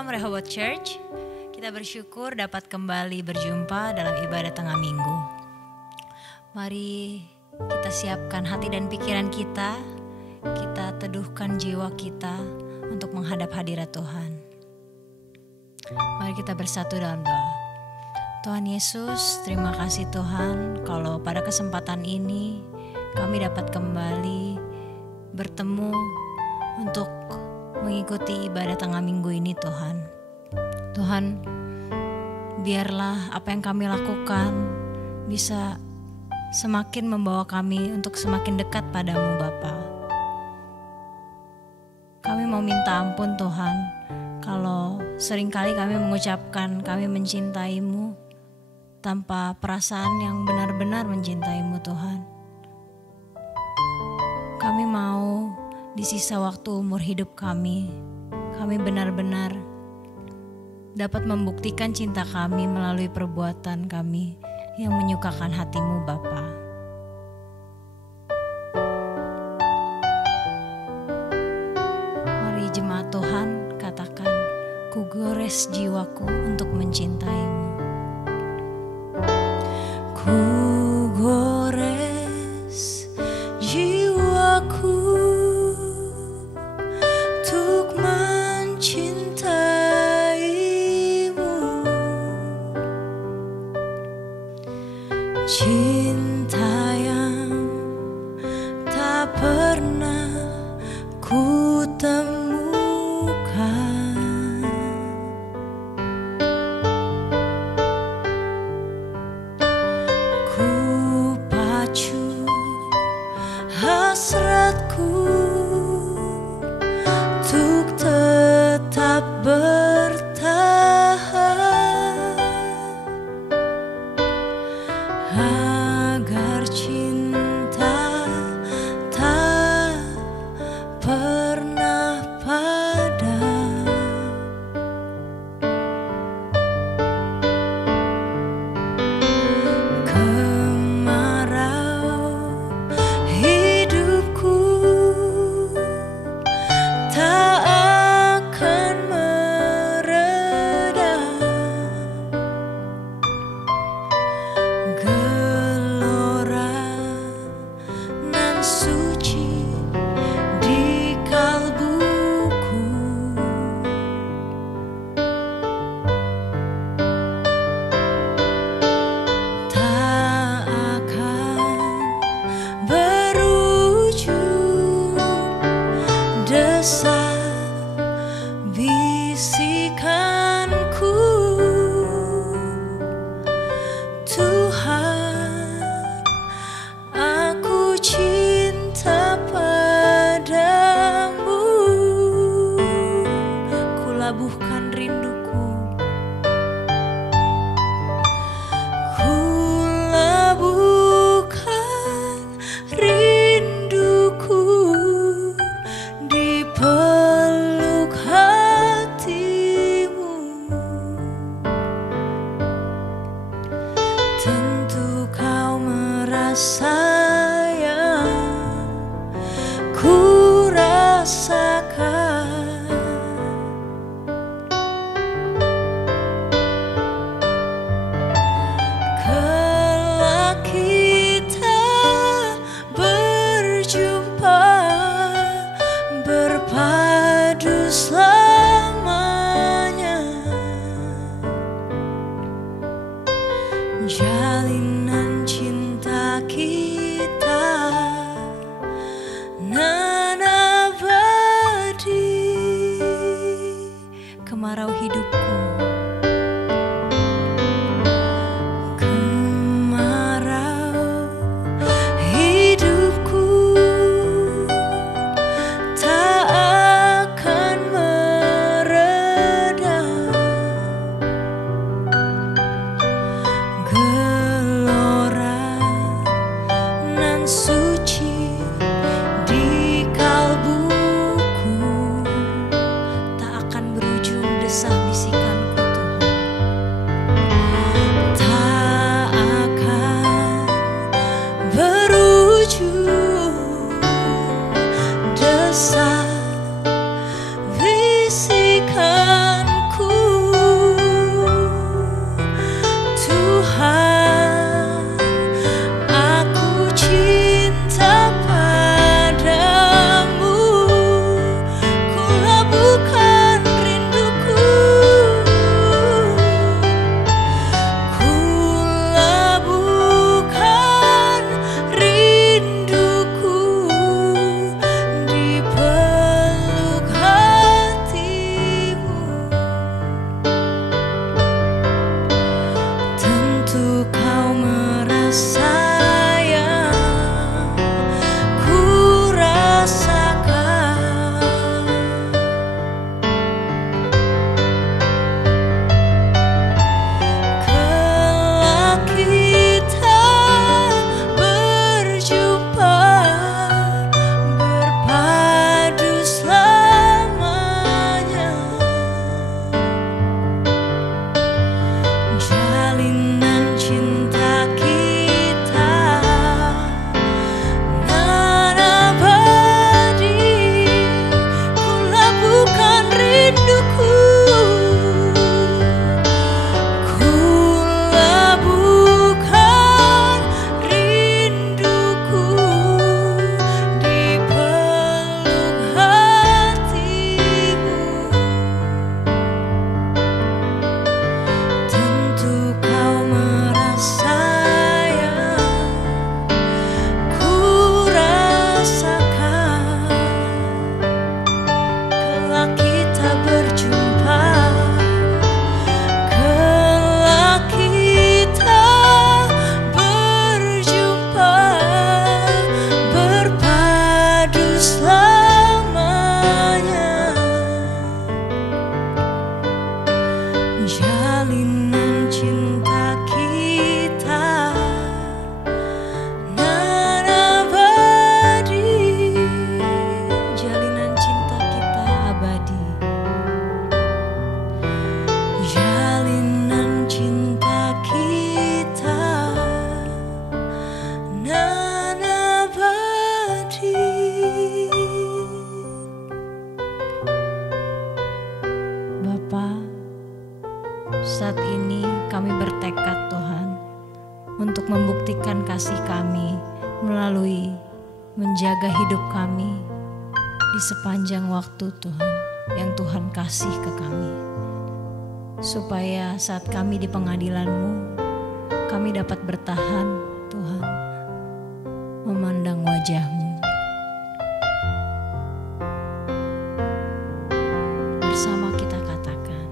Shalom Rehoboth Church. Kita bersyukur dapat kembali berjumpa dalam ibadah tengah minggu. Mari kita siapkan hati dan pikiran kita. Kita teduhkan jiwa kita untuk menghadap hadirat Tuhan. Mari kita bersatu dalam doa. Tuhan Yesus, terima kasih Tuhan kalau pada kesempatan ini kami dapat kembali bertemu untuk mengikuti ibadah tengah minggu ini Tuhan. Tuhan, biarlah apa yang kami lakukan bisa semakin membawa kami untuk semakin dekat padamu Bapa. Kami mau minta ampun Tuhan kalau seringkali kami mengucapkan kami mencintaimu tanpa perasaan yang benar-benar mencintaimu Tuhan. Kami mau di sisa waktu umur hidup kami benar-benar dapat membuktikan cinta kami melalui perbuatan kami yang menyukakan hatimu Bapa. Mari jemaat Tuhan katakan, ku gores jiwaku untuk mencintaimu. Ku gores jiwaku untuk mencintaimu, cinta yang tak pernah ku temukan. Ku pacu hasratku untuk tetap bertahan, agar cinta tak pernah padam. Kemarau hidupku tak akan meredam, gelora nan suci di kalbuku tak akan berujung desah bisikanku. Tuhan, aku cinta padamu. Kulabuhkan rinduku, kulabuhkan rinduku di peluk hatimu. Tentu kau merasa yang ku rasakan. Kelak kita berjumpa, berpadu selamanya. Jalinan cinta kita nan abadi. menjaga hidup kami di sepanjang waktu Tuhan yang Tuhan kasih ke kami. Supaya saat kami di pengadilan-Mu, kami dapat bertahan Tuhan, memandang wajah-Mu. Bersama kita katakan,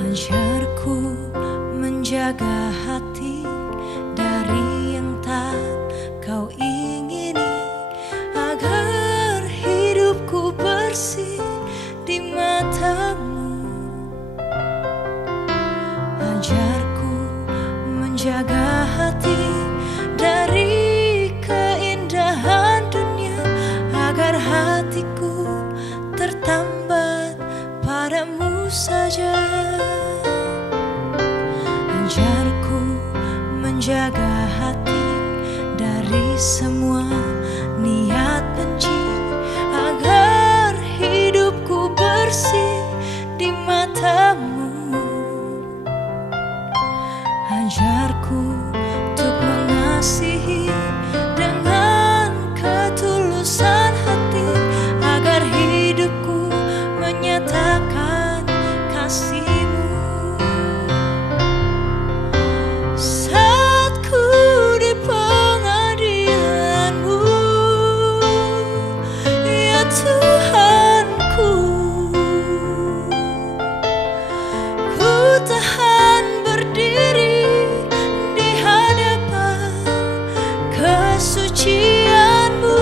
ajarku menjaga hati dari yang tak Kau ingini, agar hidupku bersih di mata-Mu. Ajarku menjaga hati dari keindahan dunia, agar hatiku tertambat padamu saja. Ajarku menjaga hati dari semua niat benci, agar hidupku bersih di mata-Mu. Ajarku untuk mengasihi dengan ketulusan hati, agar hidupku menyatakan kasih-Mu. Saat ku di pengadilan-Mu, ya Tuhanku, ku tahan berdiri di hadapan kesucian-Mu.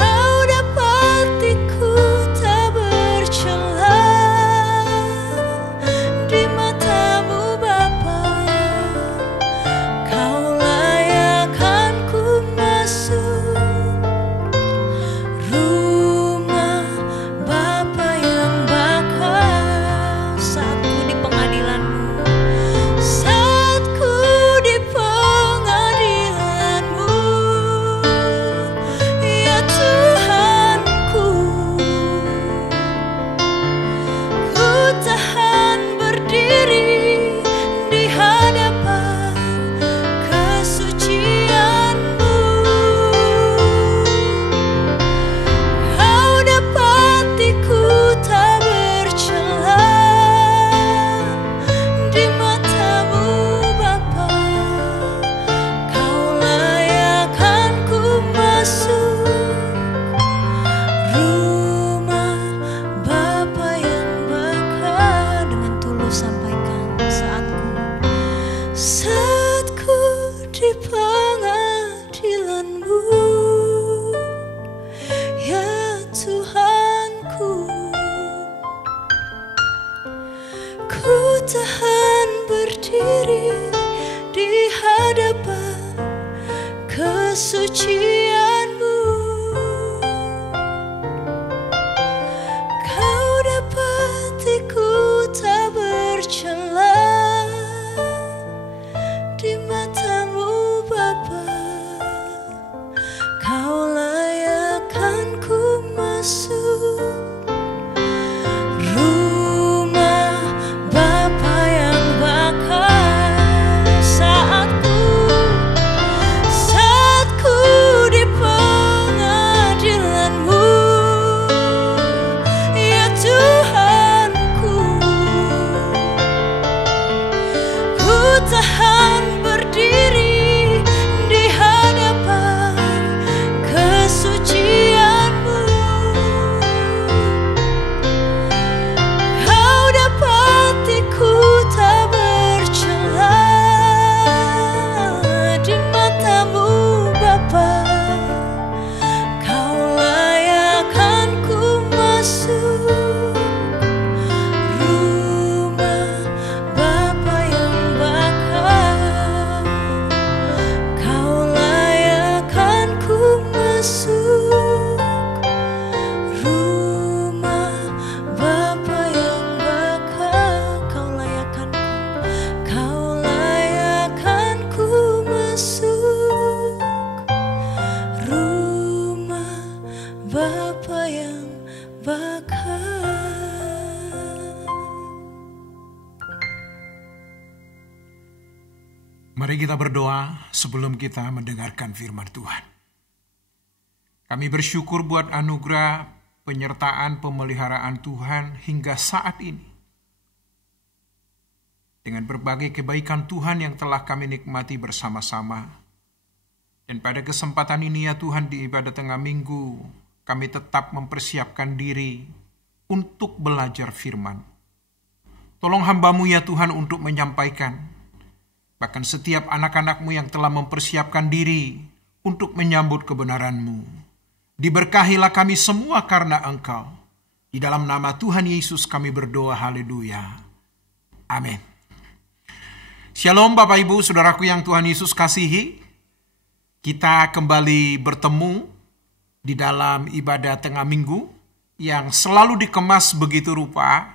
Kau dapati ku tak bercela di mata-Mu Bapa. Kau layakkan ku masuk rumah Bapa yang bakal. Saat ku di pengadilan-Mu, saat ku di pengadilan-Mu, ya Tuhanku, ku tahan berdiri di hadapan kesucian-Mu. Kau dapati ku tak bercela di mata-Mu Bapa. Kau layakkan ku masuk rumah Bapa yang bakal. Dengan tulus sampaikan, saatku di pengadilan-Mu, ya Tuhanku, ku tahan berdiri di hadapan kesucian-Mu. Kau dapati ku tak bercela di mata-Mu Bapa. Kau layakkan ku masuk rumah Bapa yang bakal. Saatku di pengadilan-Mu, ya Tuhanku, ku tahan berdiri Mari kita berdoa sebelum kita mendengarkan firman Tuhan. Kami bersyukur buat anugerah, penyertaan, pemeliharaan Tuhan hingga saat ini. Dengan berbagai kebaikan Tuhan yang telah kami nikmati bersama-sama. Dan pada kesempatan ini ya Tuhan, di ibadah tengah minggu, kami tetap mempersiapkan diri untuk belajar firman. Tolong hamba-Mu ya Tuhan untuk menyampaikan. Bahkan setiap anak-anak-Mu yang telah mempersiapkan diri untuk menyambut kebenaran-Mu. Diberkahilah kami semua karena Engkau. Di dalam nama Tuhan Yesus kami berdoa, haleluya. Amin. Shalom Bapak Ibu, Saudaraku yang Tuhan Yesus kasihi. Kita kembali bertemu di dalam ibadah tengah minggu yang selalu dikemas begitu rupa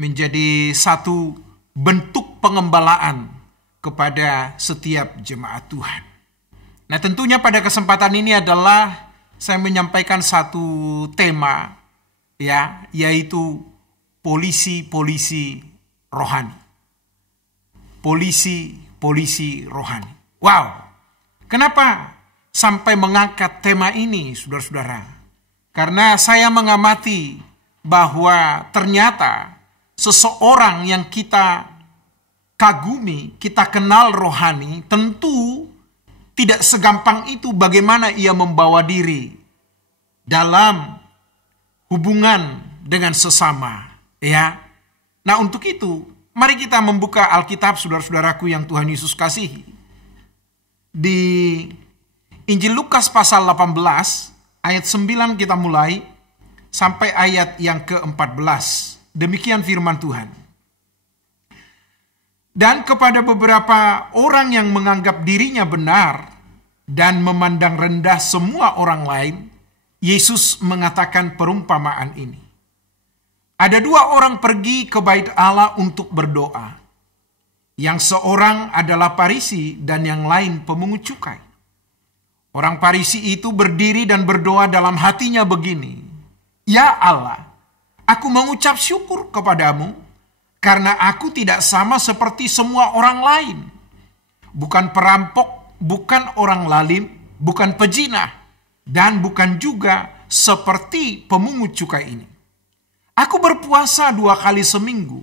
menjadi satu bentuk pengembalaan kepada setiap jemaat Tuhan. Nah, tentunya pada kesempatan ini adalah saya menyampaikan satu tema, ya, yaitu polisi-polisi rohani. Polisi-polisi rohani. Wow, kenapa sampai mengangkat tema ini, saudara-saudara? Karena saya mengamati bahwa ternyata seseorang yang kita kagumi, kita kenal rohani, tentu tidak segampang itu bagaimana ia membawa diri dalam hubungan dengan sesama, ya. Nah, untuk itu, mari kita membuka Alkitab, saudara-saudaraku yang Tuhan Yesus kasihi. Di Injil Lukas pasal 18, ayat 9 kita mulai, sampai ayat yang ke-14. Demikian firman Tuhan. Dan kepada beberapa orang yang menganggap dirinya benar dan memandang rendah semua orang lain, Yesus mengatakan perumpamaan ini. Ada dua orang pergi ke bait Allah untuk berdoa. Yang seorang adalah Farisi dan yang lain pemungut cukai. Orang Farisi itu berdiri dan berdoa dalam hatinya begini, "Ya Allah, aku mengucap syukur kepadamu, karena aku tidak sama seperti semua orang lain. Bukan perampok, bukan orang lalim, bukan pejinah, dan bukan juga seperti pemungut cukai ini. Aku berpuasa 2 kali seminggu.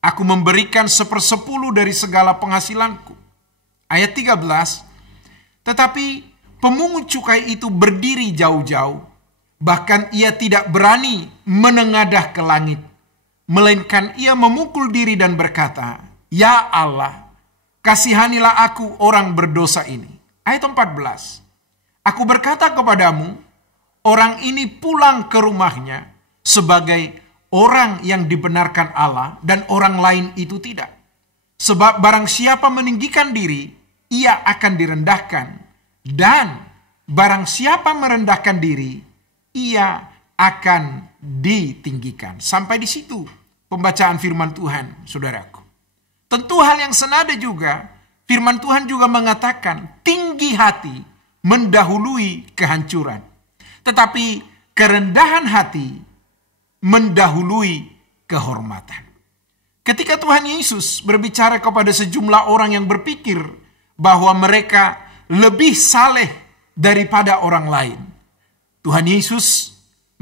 Aku memberikan 1/10 dari segala penghasilanku." Ayat 13, tetapi pemungut cukai itu berdiri jauh-jauh, bahkan ia tidak berani menengadah ke langit. Melainkan ia memukul diri dan berkata, "Ya Allah, kasihanilah aku orang berdosa ini." Ayat 14. Aku berkata kepadamu, orang ini pulang ke rumahnya sebagai orang yang dibenarkan Allah dan orang lain itu tidak. Sebab barang siapa meninggikan diri, ia akan direndahkan. Dan barang siapa merendahkan diri, ia akan ditinggikan. Sampai di situ pembacaan firman Tuhan, saudaraku. Tentu hal yang senada juga, firman Tuhan juga mengatakan tinggi hati mendahului kehancuran. Tetapi kerendahan hati mendahului kehormatan. Ketika Tuhan Yesus berbicara kepada sejumlah orang yang berpikir bahwa mereka lebih saleh daripada orang lain, Tuhan Yesus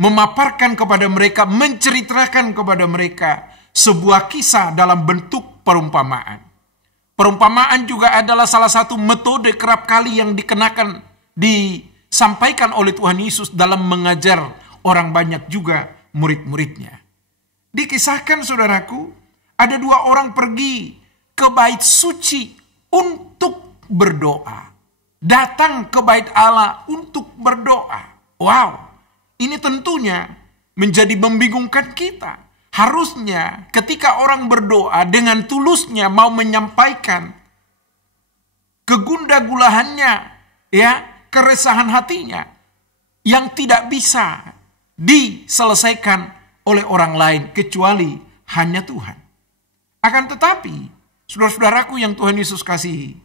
memaparkan kepada mereka, menceritakan kepada mereka sebuah kisah dalam bentuk perumpamaan. Perumpamaan juga adalah salah satu metode kerap kali yang disampaikan oleh Tuhan Yesus dalam mengajar orang banyak juga murid-muridnya. Dikisahkan, saudaraku, ada dua orang pergi ke bait suci untuk berdoa. Datang ke bait Allah untuk berdoa. Wow. Ini tentunya menjadi membingungkan kita. Harusnya ketika orang berdoa dengan tulusnya mau menyampaikan kegundah-gulahannya, ya, keresahan hatinya yang tidak bisa diselesaikan oleh orang lain kecuali hanya Tuhan. Akan tetapi, saudara-saudaraku yang Tuhan Yesus kasihi,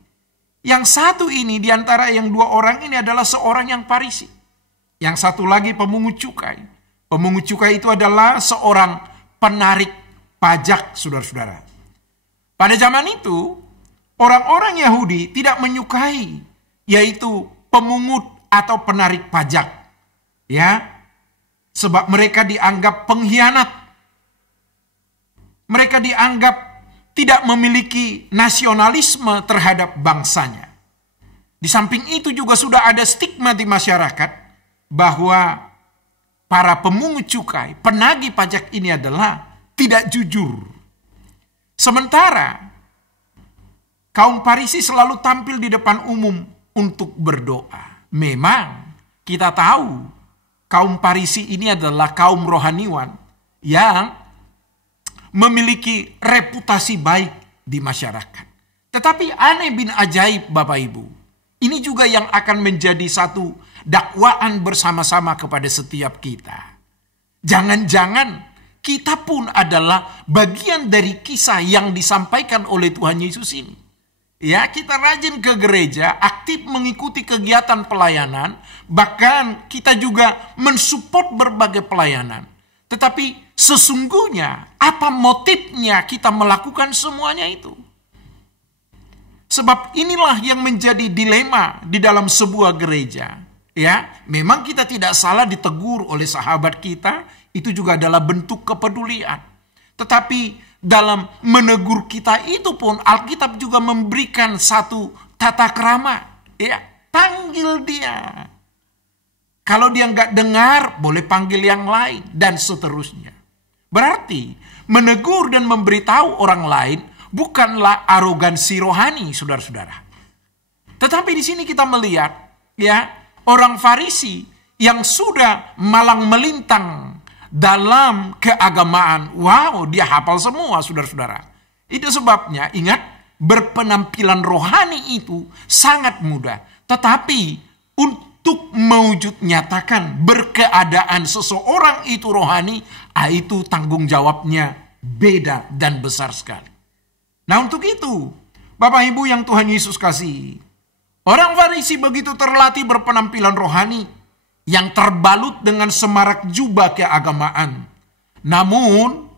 yang satu ini di antara yang dua orang ini adalah seorang yang Farisi. Yang satu lagi pemungut cukai. Pemungut cukai itu adalah seorang penarik pajak, saudara-saudara. Pada zaman itu, orang-orang Yahudi tidak menyukai, yaitu pemungut atau penarik pajak. Ya, sebab mereka dianggap pengkhianat. Mereka dianggap tidak memiliki nasionalisme terhadap bangsanya. Di samping itu juga sudah ada stigma di masyarakat bahwa para pemungut cukai, penagih pajak ini adalah tidak jujur. Sementara kaum Farisi selalu tampil di depan umum untuk berdoa. Memang kita tahu kaum Farisi ini adalah kaum rohaniwan yang memiliki reputasi baik di masyarakat. Tetapi aneh bin ajaib Bapak Ibu, ini juga yang akan menjadi satu dakwaan bersama-sama kepada setiap kita. Jangan-jangan kita pun adalah bagian dari kisah yang disampaikan oleh Tuhan Yesus ini. Ya, kita rajin ke gereja, aktif mengikuti kegiatan pelayanan, bahkan kita juga mensupport berbagai pelayanan. Tetapi sesungguhnya apa motifnya kita melakukan semuanya itu? Sebab inilah yang menjadi dilema di dalam sebuah gereja. Ya, memang kita tidak salah ditegur oleh sahabat kita, itu juga adalah bentuk kepedulian. Tetapi dalam menegur kita itu pun Alkitab juga memberikan satu tata krama. Ya, panggil dia. Kalau dia nggak dengar, boleh panggil yang lain dan seterusnya. Berarti menegur dan memberitahu orang lain bukanlah arogansi rohani, saudara-saudara. Tetapi di sini kita melihat, ya, orang Farisi yang sudah malang melintang dalam keagamaan. Wow, dia hafal semua, saudara-saudara. Itu sebabnya, ingat, berpenampilan rohani itu sangat mudah. Tetapi untuk mewujud nyatakan berkeadaan seseorang itu rohani, itu tanggung jawabnya beda dan besar sekali. Nah, untuk itu, Bapak Ibu yang Tuhan Yesus kasih, orang Farisi begitu terlatih berpenampilan rohani yang terbalut dengan semarak jubah keagamaan. Namun,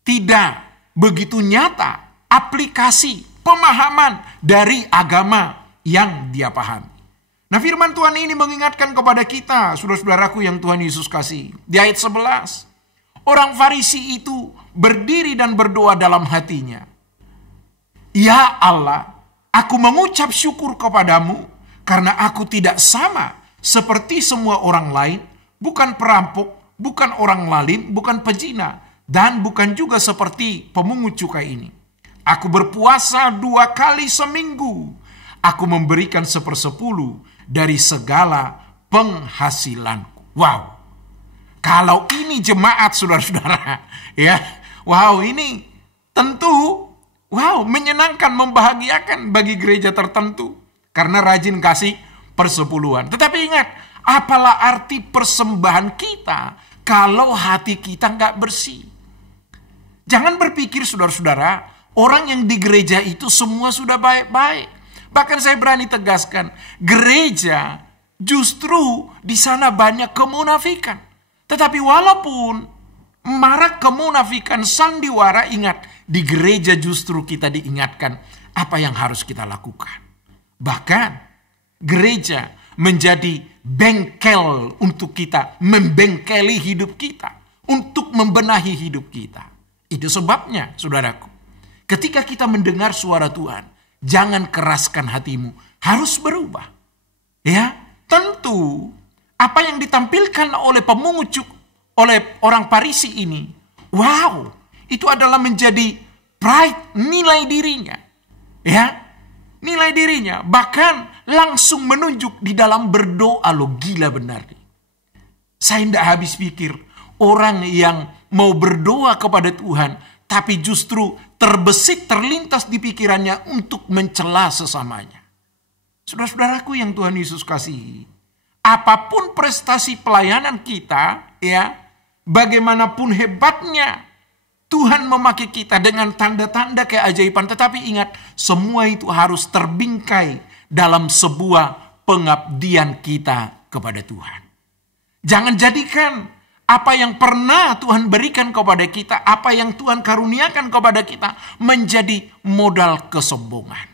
tidak begitu nyata aplikasi pemahaman dari agama yang dia pahami. Nah, firman Tuhan ini mengingatkan kepada kita, saudara-saudaraku yang Tuhan Yesus kasih. Di ayat 11, orang Farisi itu berdiri dan berdoa dalam hatinya. Ya Allah, aku mengucap syukur kepadamu karena aku tidak sama seperti semua orang lain, bukan perampok, bukan orang lalim, bukan pezina, dan bukan juga seperti pemungut cukai ini. Aku berpuasa 2 kali seminggu. Aku memberikan 1/10 dari segala penghasilanku. Wow. Kalau ini jemaat, saudara-saudara, ya, wow, ini tentu, wow, menyenangkan, membahagiakan bagi gereja tertentu karena rajin kasih persepuluhan. Tetapi ingat, apalah arti persembahan kita kalau hati kita nggak bersih? Jangan berpikir, saudara-saudara, orang yang di gereja itu semua sudah baik-baik. Bahkan saya berani tegaskan, gereja justru di sana banyak kemunafikan. Tetapi walaupun marak kemunafikan, sandiwara, ingat, di gereja justru kita diingatkan apa yang harus kita lakukan. Bahkan gereja menjadi bengkel untuk kita, membengkeli hidup kita, untuk membenahi hidup kita. Itu sebabnya, saudaraku, ketika kita mendengar suara Tuhan, jangan keraskan hatimu, harus berubah. Ya, tentu apa yang ditampilkan oleh pemungut oleh orang Farisi ini, wow, itu adalah menjadi pride, nilai dirinya. Ya, nilai dirinya, bahkan langsung menunjuk di dalam berdoa. Lo gila benar nih. Saya tidak habis pikir orang yang mau berdoa kepada Tuhan, tapi justru terbesit, terlintas di pikirannya untuk mencela sesamanya. Saudara-saudaraku yang Tuhan Yesus kasihi, apapun prestasi pelayanan kita, ya, bagaimanapun hebatnya Tuhan memakai kita dengan tanda-tanda keajaiban, tetapi ingat, semua itu harus terbingkai dalam sebuah pengabdian kita kepada Tuhan. Jangan jadikan apa yang pernah Tuhan berikan kepada kita, apa yang Tuhan karuniakan kepada kita menjadi modal kesombongan.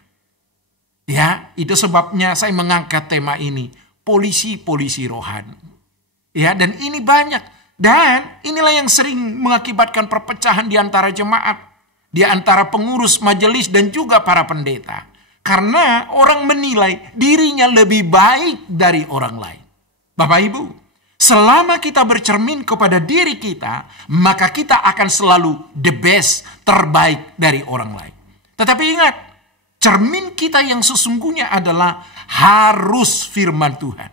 Ya, itu sebabnya saya mengangkat tema ini, polisi-polisi rohani. Ya, dan ini banyak. Dan inilah yang sering mengakibatkan perpecahan di antara jemaat, di antara pengurus majelis dan juga para pendeta. Karena orang menilai dirinya lebih baik dari orang lain. Bapak Ibu, selama kita bercermin kepada diri kita, maka kita akan selalu the best, terbaik dari orang lain. Tetapi ingat, cermin kita yang sesungguhnya adalah harus firman Tuhan.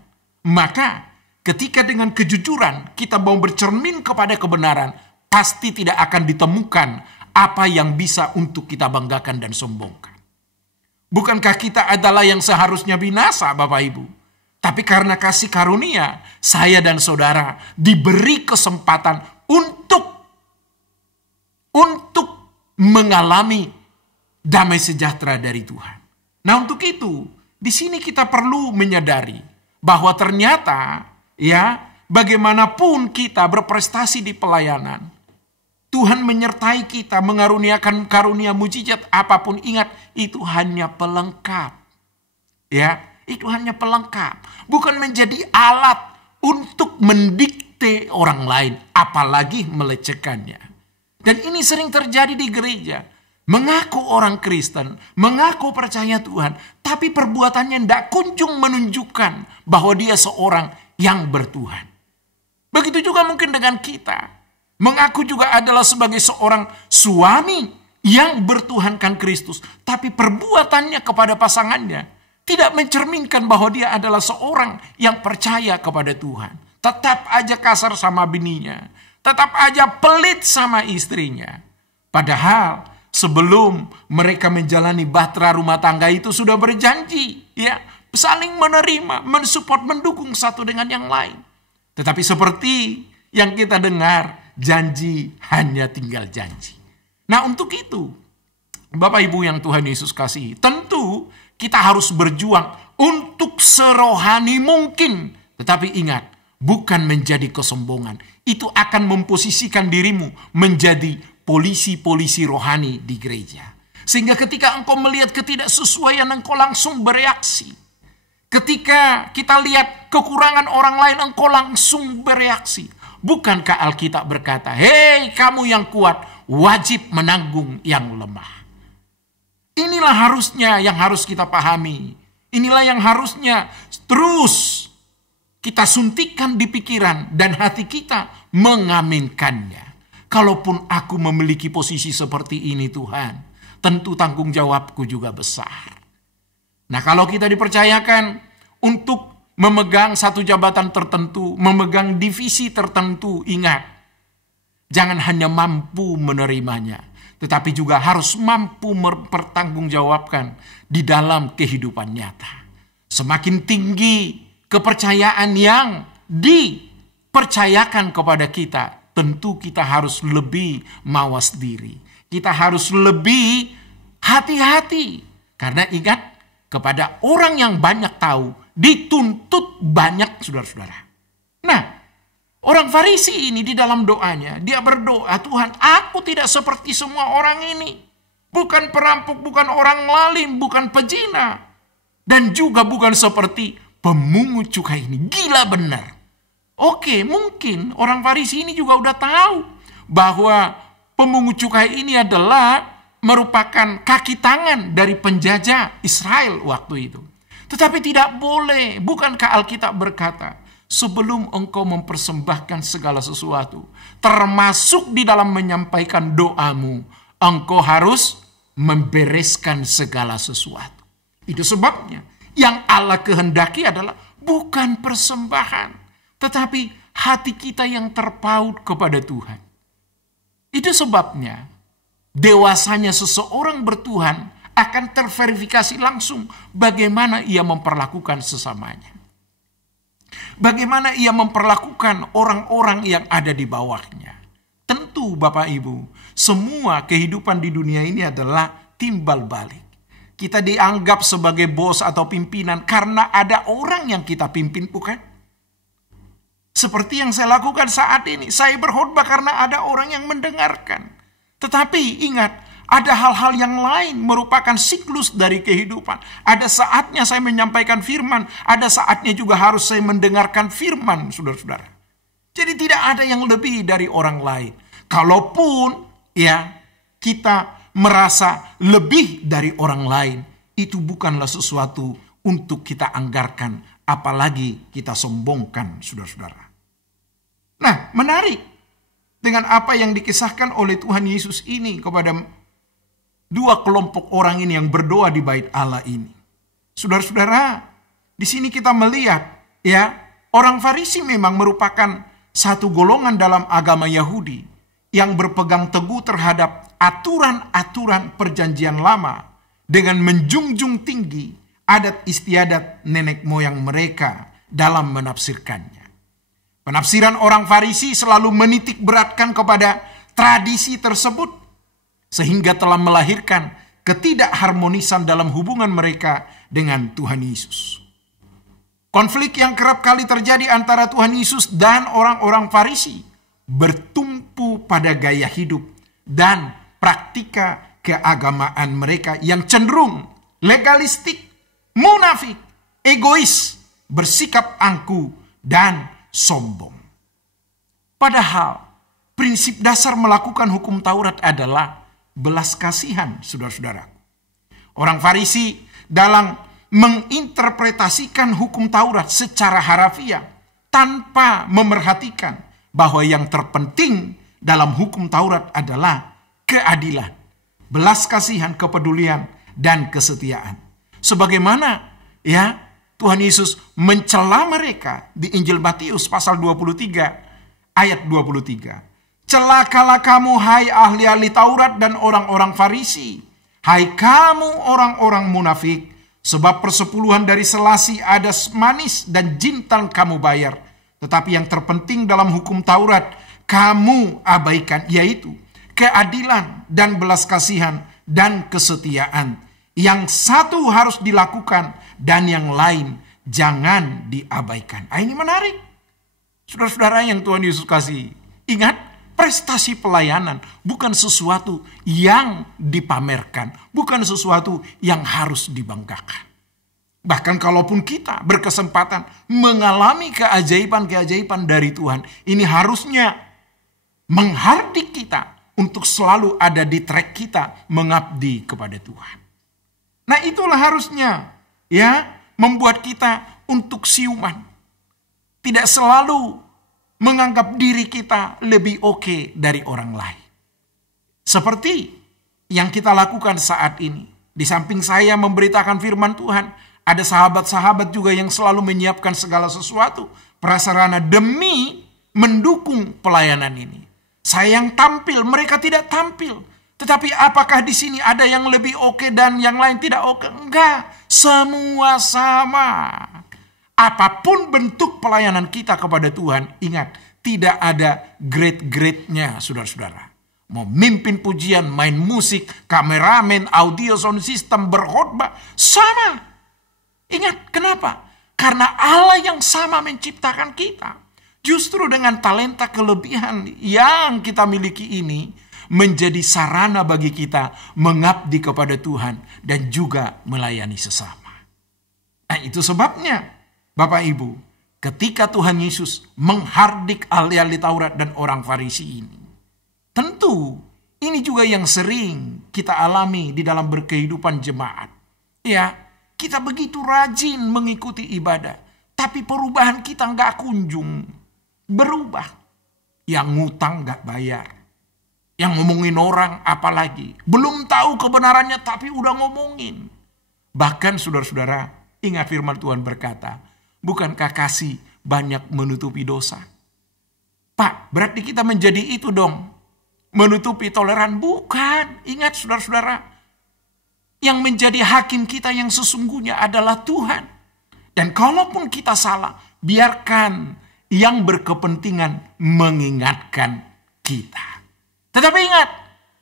Maka ketika dengan kejujuran kita mau bercermin kepada kebenaran, pasti tidak akan ditemukan apa yang bisa untuk kita banggakan dan sombongkan. Bukankah kita adalah yang seharusnya binasa, Bapak Ibu? Tapi karena kasih karunia, saya dan saudara diberi kesempatan untuk mengalami damai sejahtera dari Tuhan. Nah, untuk itu, di sini kita perlu menyadari bahwa ternyata, ya, bagaimanapun kita berprestasi di pelayanan, Tuhan menyertai kita, mengaruniakan karunia mujizat apapun, ingat, itu hanya pelengkap. Ya, itu hanya pelengkap. Bukan menjadi alat untuk mendikte orang lain, apalagi melecehkannya. Dan ini sering terjadi di gereja. Mengaku orang Kristen, mengaku percaya Tuhan, tapi perbuatannya tidak kunjung menunjukkan bahwa dia seorang yang bertuhan. Begitu juga mungkin dengan kita. Mengaku juga adalah sebagai seorang suami yang bertuhankan Kristus, tapi perbuatannya kepada pasangannya tidak mencerminkan bahwa dia adalah seorang yang percaya kepada Tuhan. Tetap aja kasar sama bininya, tetap aja pelit sama istrinya. Padahal sebelum mereka menjalani bahtera rumah tangga itu sudah berjanji, ya, saling menerima, mensupport, mendukung satu dengan yang lain. Tetapi seperti yang kita dengar, janji hanya tinggal janji. Nah, untuk itu, Bapak Ibu yang Tuhan Yesus kasihi, tentu kita harus berjuang untuk serohani mungkin. Tetapi ingat, bukan menjadi kesombongan. Itu akan memposisikan dirimu menjadi polisi-polisi rohani di gereja. Sehingga ketika engkau melihat ketidaksesuaian, engkau langsung bereaksi. Ketika kita lihat kekurangan orang lain, engkau langsung bereaksi. Bukankah Alkitab berkata, hei kamu yang kuat, wajib menanggung yang lemah. Inilah harusnya yang harus kita pahami. Inilah yang harusnya terus kita suntikkan di pikiran dan hati kita mengaminkannya. Kalaupun aku memiliki posisi seperti ini Tuhan, tentu tanggung jawabku juga besar. Nah, kalau kita dipercayakan untuk memegang satu jabatan tertentu, memegang divisi tertentu, ingat, jangan hanya mampu menerimanya, tetapi juga harus mampu mempertanggungjawabkan di dalam kehidupan nyata. Semakin tinggi kepercayaan yang dipercayakan kepada kita, tentu kita harus lebih mawas diri. Kita harus lebih hati-hati. Karena ingat, kepada orang yang banyak tahu, dituntut banyak, saudara-saudara. Nah, orang Farisi ini di dalam doanya, dia berdoa, Tuhan, aku tidak seperti semua orang ini. Bukan perampok, bukan orang lalim, bukan pezina. Dan juga bukan seperti pemungut cukai ini. Gila benar. Oke, mungkin orang Farisi ini juga udah tahu bahwa pemungut cukai ini adalah merupakan kaki tangan dari penjajah Israel waktu itu. Tetapi tidak boleh. Bukankah Alkitab berkata, sebelum engkau mempersembahkan segala sesuatu, termasuk di dalam menyampaikan doamu, engkau harus membereskan segala sesuatu. Itu sebabnya yang Allah kehendaki adalah bukan persembahan, tetapi hati kita yang terpaut kepada Tuhan. Itu sebabnya dewasanya seseorang bertuhan akan terverifikasi langsung bagaimana ia memperlakukan sesamanya. Bagaimana ia memperlakukan orang-orang yang ada di bawahnya. Tentu Bapak Ibu, semua kehidupan di dunia ini adalah timbal balik. Kita dianggap sebagai bos atau pimpinan karena ada orang yang kita pimpin, bukan? Seperti yang saya lakukan saat ini. Saya berkhotbah karena ada orang yang mendengarkan. Tetapi ingat, ada hal-hal yang lain merupakan siklus dari kehidupan. Ada saatnya saya menyampaikan firman. Ada saatnya juga harus saya mendengarkan firman, saudara-saudara. Jadi tidak ada yang lebih dari orang lain. Kalaupun ya kita merasa lebih dari orang lain, itu bukanlah sesuatu untuk kita anggarkan, apalagi kita sombongkan, saudara-saudara. Nah, menarik dengan apa yang dikisahkan oleh Tuhan Yesus ini kepada dua kelompok orang ini yang berdoa di bait Allah ini. Saudara-saudara, di sini kita melihat ya, orang Farisi memang merupakan satu golongan dalam agama Yahudi yang berpegang teguh terhadap aturan-aturan perjanjian lama dengan menjunjung tinggi adat istiadat nenek moyang mereka dalam menafsirkannya. Penafsiran orang Farisi selalu menitik beratkan kepada tradisi tersebut sehingga telah melahirkan ketidakharmonisan dalam hubungan mereka dengan Tuhan Yesus. Konflik yang kerap kali terjadi antara Tuhan Yesus dan orang-orang Farisi bertumpu pada gaya hidup dan praktika keagamaan mereka yang cenderung legalistik, munafik, egois, bersikap angkuh, dan sombong. Padahal prinsip dasar melakukan hukum Taurat adalah belas kasihan, saudara-saudara. Orang Farisi dalam menginterpretasikan hukum Taurat secara harafiah tanpa memerhatikan bahwa yang terpenting dalam hukum Taurat adalah keadilan, belas kasihan, kepedulian, dan kesetiaan. Sebagaimana ya Tuhan Yesus mencela mereka di Injil Matius pasal 23 ayat 23. Celakalah kamu hai ahli-ahli Taurat dan orang-orang Farisi, hai kamu orang-orang munafik, sebab persepuluhan dari selasi ada manis dan jintan kamu bayar. Tetapi yang terpenting dalam hukum Taurat kamu abaikan, yaitu keadilan dan belas kasihan dan kesetiaan. Yang satu harus dilakukan dan yang lain jangan diabaikan. Ini menarik. Saudara-saudara yang Tuhan Yesus kasih. Ingat, prestasi pelayanan bukan sesuatu yang dipamerkan. Bukan sesuatu yang harus dibanggakan. Bahkan kalaupun kita berkesempatan mengalami keajaiban-keajaiban dari Tuhan, ini harusnya menghardik kita untuk selalu ada di track kita mengabdi kepada Tuhan. Nah, itulah harusnya ya membuat kita untuk siuman. Tidak selalu menganggap diri kita lebih oke dari orang lain. Seperti yang kita lakukan saat ini. Di samping saya memberitakan firman Tuhan, ada sahabat-sahabat juga yang selalu menyiapkan segala sesuatu, prasarana demi mendukung pelayanan ini. Saya yang tampil, mereka tidak tampil. Tetapi apakah di sini ada yang lebih oke dan yang lain tidak oke? Enggak, semua sama. Apapun bentuk pelayanan kita kepada Tuhan, ingat, tidak ada grade-grade-nya, saudara-saudara. Mau mimpin pujian, main musik, kameramen, audio, sound system, berkhotbah, sama. Ingat, kenapa? Karena Allah yang sama menciptakan kita. Justru dengan talenta kelebihan yang kita miliki ini, menjadi sarana bagi kita mengabdi kepada Tuhan dan juga melayani sesama. Nah, itu sebabnya, Bapak Ibu, ketika Tuhan Yesus menghardik ahli-ahli Taurat dan orang Farisi ini, tentu ini juga yang sering kita alami di dalam berkehidupan jemaat. Ya, kita begitu rajin mengikuti ibadah, tapi perubahan kita nggak kunjung berubah. Yang ngutang nggak bayar. Yang ngomongin orang apalagi. Belum tahu kebenarannya tapi udah ngomongin. Bahkan saudara-saudara, ingat firman Tuhan berkata, bukankah kasih banyak menutupi dosa? Pak, berarti kita menjadi itu dong. Menutupi toleran? Bukan. Ingat saudara-saudara, yang menjadi hakim kita yang sesungguhnya adalah Tuhan. Dan kalaupun kita salah, biarkan yang berkepentingan mengingatkan kita. Tetapi ingat,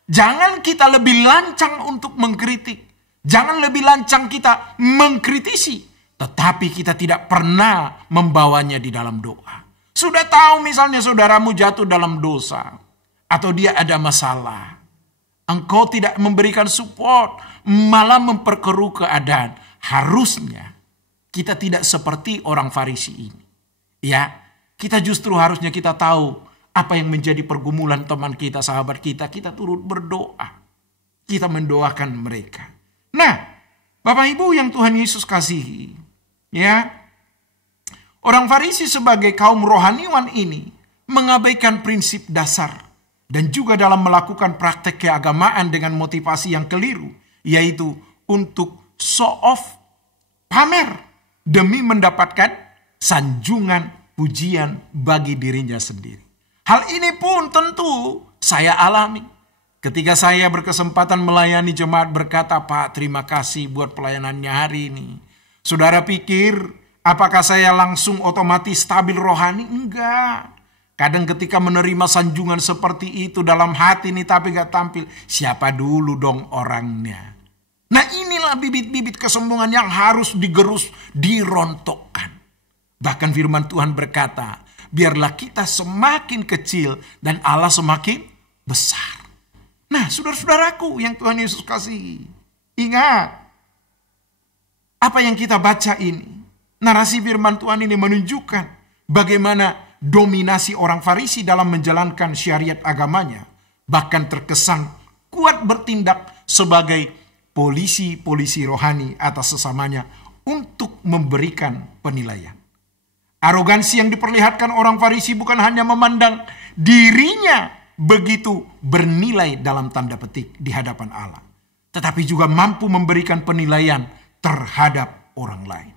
jangan kita lebih lancang untuk mengkritik. Jangan lebih lancang kita mengkritisi. Tetapi kita tidak pernah membawanya di dalam doa. Sudah tahu misalnya saudaramu jatuh dalam dosa, atau dia ada masalah. Engkau tidak memberikan support, malah memperkeruh keadaan. Harusnya kita tidak seperti orang Farisi ini. Ya, kita justru harusnya kita tahu apa yang menjadi pergumulan teman kita, sahabat kita. Kita turut berdoa. Kita mendoakan mereka. Nah, Bapak Ibu yang Tuhan Yesus kasihi, ya, orang Farisi sebagai kaum rohaniwan ini mengabaikan prinsip dasar dan juga dalam melakukan praktek keagamaan dengan motivasi yang keliru, yaitu untuk show off, pamer, demi mendapatkan sanjungan pujian bagi dirinya sendiri. Hal ini pun tentu saya alami. Ketika saya berkesempatan melayani jemaat berkata, Pak, terima kasih buat pelayanannya hari ini. Saudara pikir, apakah saya langsung otomatis stabil rohani? Enggak. Kadang ketika menerima sanjungan seperti itu dalam hati nih tapi gak tampil. Siapa dulu dong orangnya? Nah inilah bibit-bibit kesombongan yang harus digerus, dirontokkan. Bahkan firman Tuhan berkata, biarlah kita semakin kecil dan Allah semakin besar. Nah saudara-saudaraku yang Tuhan Yesus kasihi, ingat apa yang kita baca ini. Narasi firman Tuhan ini menunjukkan bagaimana dominasi orang Farisi dalam menjalankan syariat agamanya. Bahkan terkesan kuat bertindak sebagai polisi-polisi rohani atas sesamanya untuk memberikan penilaian. Arogansi yang diperlihatkan orang Farisi bukan hanya memandang dirinya begitu bernilai dalam tanda petik di hadapan Allah, tetapi juga mampu memberikan penilaian terhadap orang lain.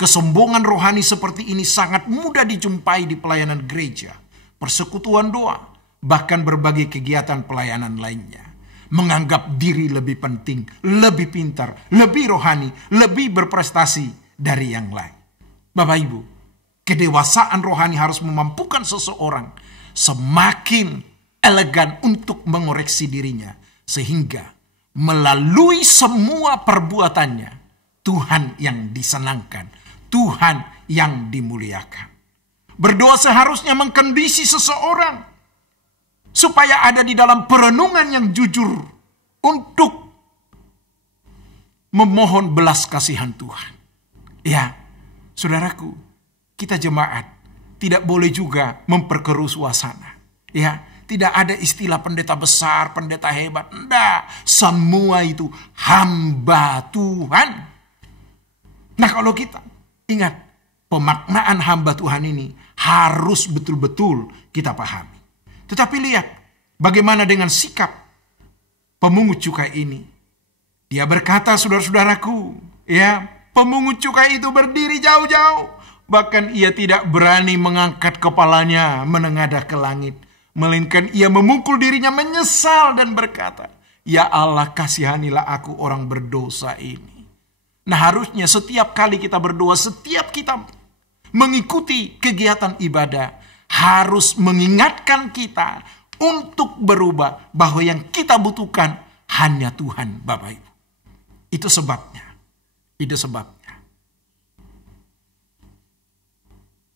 Kesombongan rohani seperti ini sangat mudah dijumpai di pelayanan gereja, persekutuan doa, bahkan berbagai kegiatan pelayanan lainnya. Menganggap diri lebih penting, lebih pintar, lebih rohani, lebih berprestasi dari yang lain. Bapak Ibu, kedewasaan rohani harus memampukan seseorang semakin elegan untuk mengoreksi dirinya, sehingga melalui semua perbuatannya Tuhan yang disenangkan, Tuhan yang dimuliakan. Berdoa seharusnya mengkondisi seseorang supaya ada di dalam perenungan yang jujur untuk memohon belas kasihan Tuhan. Ya, saudaraku, kita jemaat tidak boleh juga memperkeruh suasana. Ya, tidak ada istilah pendeta besar, pendeta hebat. Enggak, semua itu hamba Tuhan. Nah kalau kita ingat, pemaknaan hamba Tuhan ini harus betul-betul kita pahami. Tetapi lihat bagaimana dengan sikap pemungut cukai ini. Dia berkata, saudara-saudaraku, ya, pemungut cukai itu berdiri jauh-jauh. Bahkan ia tidak berani mengangkat kepalanya menengadah ke langit. Melainkan ia memukul dirinya menyesal dan berkata, ya Allah, kasihanilah aku orang berdosa ini. Nah harusnya setiap kali kita berdoa, setiap kita mengikuti kegiatan ibadah, harus mengingatkan kita untuk berubah, bahwa yang kita butuhkan hanya Tuhan, Bapak Ibu. Itu sebabnya.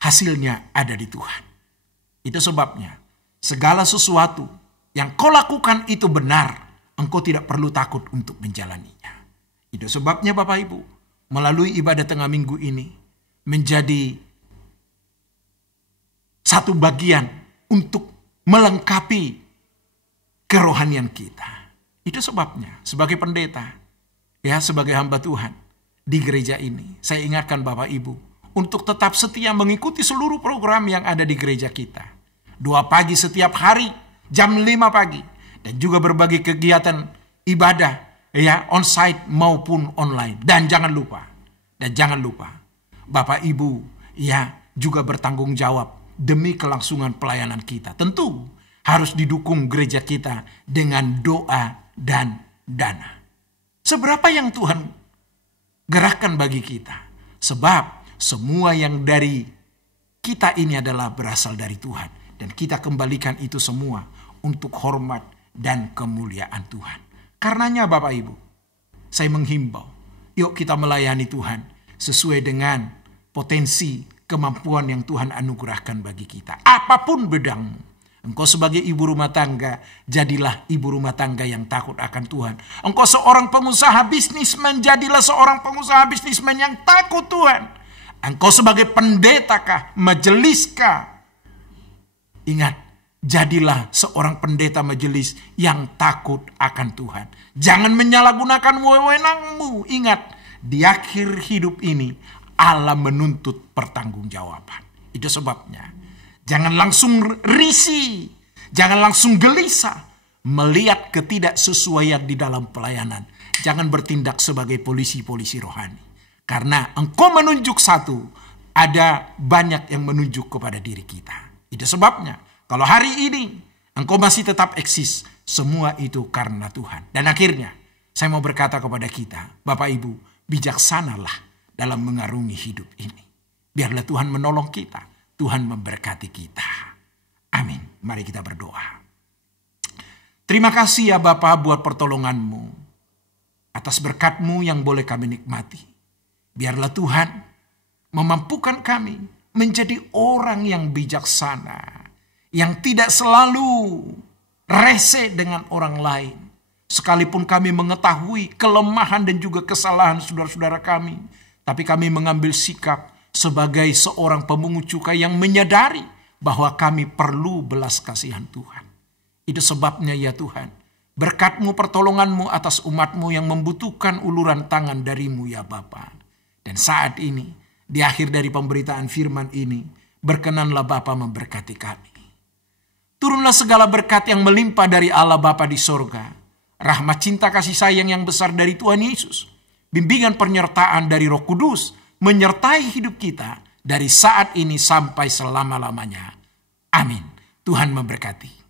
Hasilnya ada di Tuhan. Itu sebabnya segala sesuatu yang kau lakukan itu benar, engkau tidak perlu takut untuk menjalaninya. Itu sebabnya Bapak Ibu, melalui ibadah tengah minggu ini menjadi satu bagian untuk melengkapi kerohanian kita. Itu sebabnya sebagai pendeta, ya, sebagai hamba Tuhan di gereja ini, saya ingatkan Bapak Ibu untuk tetap setia mengikuti seluruh program yang ada di gereja kita. Doa pagi setiap hari jam 5 pagi, dan juga berbagai kegiatan ibadah, ya, onsite maupun online. Dan jangan lupa, Bapak Ibu, ya, juga bertanggung jawab demi kelangsungan pelayanan kita. Tentu harus didukung gereja kita dengan doa dan dana. Seberapa yang Tuhan gerakkan bagi kita? Sebab semua yang dari kita ini adalah berasal dari Tuhan. Dan kita kembalikan itu semua untuk hormat dan kemuliaan Tuhan. Karenanya Bapak Ibu, saya menghimbau, yuk kita melayani Tuhan sesuai dengan potensi kemampuan yang Tuhan anugerahkan bagi kita. Apapun bidangmu. Engkau sebagai ibu rumah tangga, jadilah ibu rumah tangga yang takut akan Tuhan. Engkau seorang pengusaha bisnismen, jadilah seorang pengusaha bisnismen yang takut Tuhan. Engkau sebagai pendetakah, majeliskah, ingat, jadilah seorang pendeta majelis yang takut akan Tuhan. Jangan menyalahgunakan wewenangmu. Ingat, di akhir hidup ini Allah menuntut pertanggungjawaban. Itu sebabnya jangan langsung risih, jangan langsung gelisah melihat ketidaksesuaian di dalam pelayanan. Jangan bertindak sebagai polisi-polisi rohani. Karena engkau menunjuk satu, ada banyak yang menunjuk kepada diri kita. Itu sebabnya kalau hari ini engkau masih tetap eksis, semua itu karena Tuhan. Dan akhirnya saya mau berkata kepada kita, Bapak Ibu, bijaksanalah dalam mengarungi hidup ini. Biarlah Tuhan menolong kita, Tuhan memberkati kita. Amin. Mari kita berdoa. Terima kasih ya Bapa buat pertolongan-Mu, atas berkat-Mu yang boleh kami nikmati. Biarlah Tuhan memampukan kami menjadi orang yang bijaksana, yang tidak selalu rese dengan orang lain. Sekalipun kami mengetahui kelemahan dan juga kesalahan saudara-saudara kami, tapi kami mengambil sikap sebagai seorang pemungut cukai yang menyadari bahwa kami perlu belas kasihan Tuhan. Itu sebabnya ya Tuhan, berkat-Mu, pertolongan-Mu atas umat-Mu yang membutuhkan uluran tangan dari-Mu ya Bapa. Dan saat ini, di akhir dari pemberitaan firman ini, berkenanlah Bapa memberkati kami. Turunlah segala berkat yang melimpah dari Allah Bapa di sorga, rahmat cinta kasih sayang yang besar dari Tuhan Yesus, bimbingan penyertaan dari Roh Kudus, menyertai hidup kita dari saat ini sampai selama-lamanya. Amin. Tuhan memberkati.